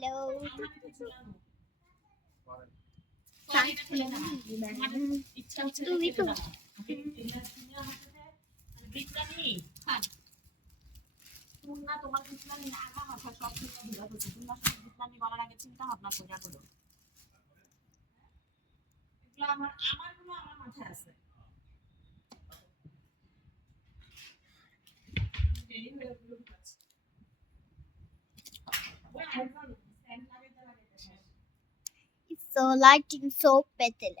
Hello. তোমার বিপ্লবী আগা মাথা সব কিছু ধীরা হচ্ছে তোমরা শুধু বিপ্লবী বলার আগে চিন্তা ভাবনা করে করো এগুলো আমারগুলো আমার মাথায় আছে দেরি হয়ে গেল So lighting so better.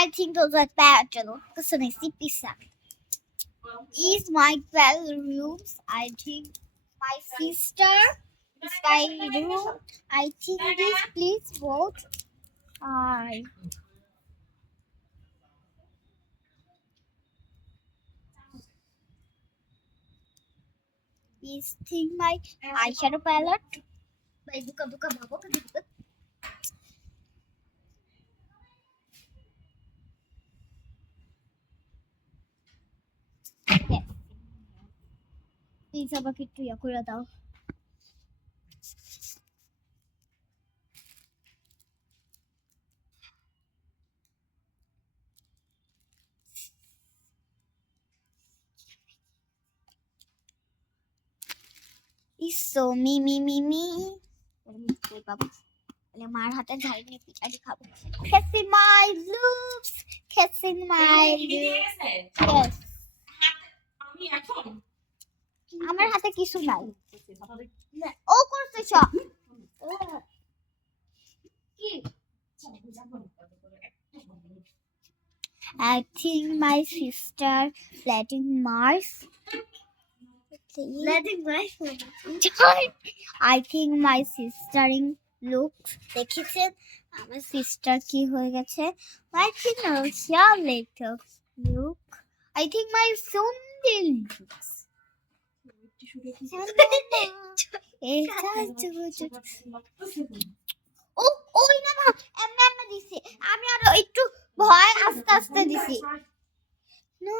I think those are bad, because I see pizza. Is my 12 rooms. I think my sister is my room. I think this. Please vote. I. Is think my eyeshadow palette. By buka babo ka dito. Yes. Please আমাকে একটু ইয়া করে দাও। So me. বাবা মার হাতে ঝাড়ি নিয়ে পিঠাটি খাবো। Kissing my lips, kissing my lips. Yes. আমি এখন আমার হাতে কিছু নাই। ও করতেছ কি? I think my sister letting Mars. I think my sistering looks দেখেছেন আমার সিস্টার কি হয়ে গেছে I think Russia later look I think my Sunday looks ও ওই না না এমনি দিছি আমি আরো একটু ভয় আস্তে আস্তে দিছি no